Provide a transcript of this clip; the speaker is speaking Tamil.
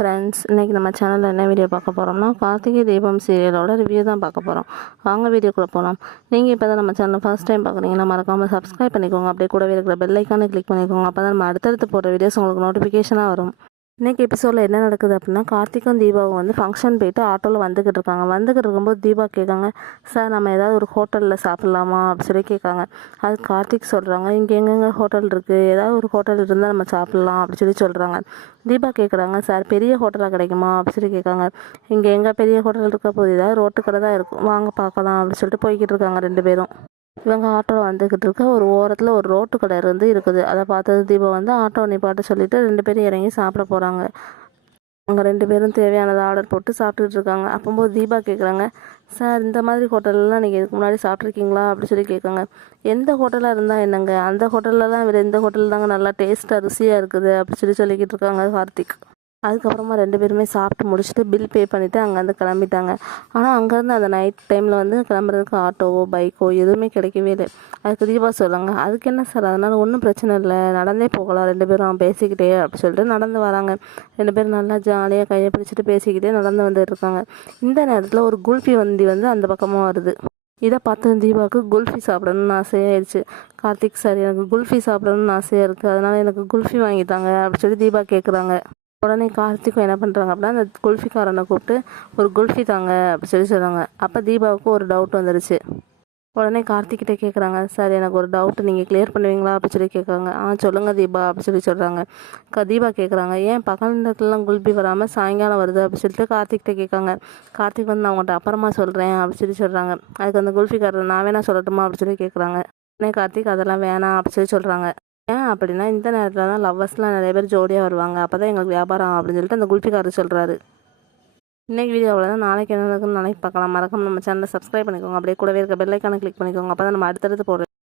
ஹாய் ஃப்ரெண்ட்ஸ், இன்றைக்கி நம்ம சேனலில் என்ன வீடியோ பார்க்க போகிறோம்னா கார்த்திகை தீபம் சீரியலோட ரிவ்யூ தான் பார்க்க போகிறோம். வாங்க வீடியோக்குள்ளே போகலாம். நீங்கள் இப்போ தான் நம்ம சேனலை ஃபர்ஸ்ட் டைம் பார்க்குறீங்கன்னா மறக்காமல் சப்ஸ்கிரைப் பண்ணிக்கோங்க. அப்படியே கூடவே இருக்கிற பெல் ஐக்கானை கிளிக் பண்ணிக்கோங்க. அப்போ தான் நம்ம அடுத்தடுத்து போகிற வீடியோஸ் உங்களுக்கு நோட்டிஃபிகேஷனாக வரும். இன்றைக்கி எபிசோடில் என்ன நடக்குது அப்படின்னா, கார்த்திக்கும் தீபாவும் வந்து ஃபங்க்ஷன் போயிட்டு ஆட்டோவில் வந்துக்கிட்டு இருக்காங்க. வந்துக்கிட்டு இருக்கும்போது தீபா கேட்காங்க, சார் நம்ம ஏதாவது ஒரு ஹோட்டலில் சாப்பிட்லாமா அப்படின்னு சொல்லி கேட்காங்க. அது கார்த்திக் சொல்கிறாங்க, இங்கே எங்கெங்கே ஹோட்டல் இருக்குது, ஏதாவது ஒரு ஹோட்டல் இருந்தால் நம்ம சாப்பிட்லாம் அப்படின்னு சொல்லி சொல்கிறாங்க. தீபா கேட்குறாங்க, சார் பெரிய ஹோட்டலாக கிடைக்குமா அப்படின்னு சொல்லி கேட்காங்க. இங்கே எங்கே பெரிய ஹோட்டல் இருக்க போது, ஏதாவது ரோட்டு கடை தான் இருக்கும், வாங்க பார்க்கலாம் அப்படின்னு சொல்லிட்டு போய்கிட்டு இருக்காங்க ரெண்டு பேரும். இவங்க ஆட்டோவில் வந்துக்கிட்டு இருக்க ஒரு ஓரத்தில் ஒரு ரோட்டு கடை இருக்குது. அதை பார்த்தது தீபா வந்து ஆட்டோ நிப்பாட்ட சொல்லிவிட்டு ரெண்டு பேரும் இறங்கி சாப்பிட போகிறாங்க. அவங்க ரெண்டு பேரும் தேவையானதை ஆர்டர் போட்டு சாப்பிட்டுட்டு இருக்காங்க. அப்போது தீபா கேட்குறாங்க, சார் இந்த மாதிரி ஹோட்டல்லாம் நீங்கள் இதுக்கு முன்னாடி சாப்பிட்ருக்கீங்களா அப்படின்னு சொல்லி கேட்காங்க. எந்த ஹோட்டலாக இருந்தால் என்னங்க, அந்த ஹோட்டல்லலாம் வேறு எந்த ஹோட்டல் தாங்க நல்லா டேஸ்ட்டாக ருசியாக இருக்குது அப்படின்னு சொல்லிக்கிட்டு இருக்காங்க கார்த்திக். அதுக்கப்புறமா ரெண்டு பேருமே சாப்பிட்டு முடிச்சுட்டு பில் பே பண்ணிவிட்டு அங்கேருந்து கிளம்பிட்டாங்க. ஆனால் அங்கேருந்து அந்த நைட் டைமில் வந்து கிளம்புறதுக்கு ஆட்டோவோ பைக்கோ எதுவுமே கிடைக்கவே இல்லை. அதுக்கு தீபா சொல்லுவாங்க, அதுக்கு என்ன சார், அதனால் ஒன்றும் பிரச்சனை இல்லை, நடந்தே போகலாம் ரெண்டு பேரும் பேசிக்கிட்டே அப்படின்னு சொல்லிட்டு நடந்து வராங்க. ரெண்டு பேரும் நல்லா ஜாலியாக கையை பிடிச்சிட்டு பேசிக்கிட்டே நடந்து வந்துட்டு இருக்காங்க. இந்த நேரத்தில் ஒரு குல்ஃபி வண்டி வந்து அந்த பக்கமாக வருது. இதை பார்த்து தீபாவுக்கு குல்ஃபி சாப்பிடணும்னு ஆசையாகிடுச்சு. கார்த்திக், சார் எனக்கு குல்ஃபி சாப்பிடணும்னு ஆசையாக இருக்குது, அதனால் எனக்கு குல்ஃபி வாங்கித்தாங்க அப்படின்னு சொல்லி தீபா கேட்குறாங்க. உடனே கார்த்திக்கும் என்ன பண்ணுறாங்க அப்படின்னா, அந்த குல்ஃபிக்காரனை கூப்பிட்டு ஒரு குல்ஃபி தாங்க அப்படி சொல்கிறாங்க. அப்போ தீபாவுக்கு ஒரு டவுட் வந்துடுச்சு. உடனே கார்த்திக்கிட்டே கேட்குறாங்க, சார் எனக்கு ஒரு டவுட்டு, நீங்கள் கிளியர் பண்ணுவீங்களா அப்படி சொல்லி கேட்குறாங்க. சொல்லுங்கள் தீபா அப்படி சொல்கிறாங்க. தீபா கேட்குறாங்க, ஏன் பகல் நேரத்துலலாம் குல்ஃபி வராமல் சாயங்காலம் வருது அப்படி சொல்லிட்டு கார்த்திக்கிட்ட கேட்காங்க. கார்த்திக் வந்து நான் உங்கள்கிட்ட அப்புறமா சொல்கிறேன் அப்படி சொல்கிறாங்க. அதுக்கு அந்த குல்ஃபிக்காரர் நான் வேணா சொல்லட்டுமா அப்படி சொல்லி கேட்குறாங்க. உடனே கார்த்திக் அதெல்லாம் வேணாம் அப்படி சொல்கிறாங்க. ஏன் அப்படின்னா, இந்த நேரத்தில் தான் லவ்வர்ஸ்லாம் நிறைய பேர் ஜோடியாக வருவாங்க, அப்போ தான் எங்களுக்கு வியாபாரம் அப்படின்னு சொல்லிட்டு அந்த குல்ஃபிக்காரர் சொல்கிறாரு. இன்றைக்கி வீடியோவில் தான், நாளைக்கு என்ன நடக்குன்னு நாளைக்கு பார்க்கலாம். மறக்காம நம்ம சேனலை சப்ஸ்கிரைப் பண்ணிக்கோங்க. அப்படியே கூடவே இருக்க பெல் ஐக்கானை கிளிக் பண்ணிக்கோங்க. அப்போ தான் நம்ம அடுத்தடுத்து போடுறோம்.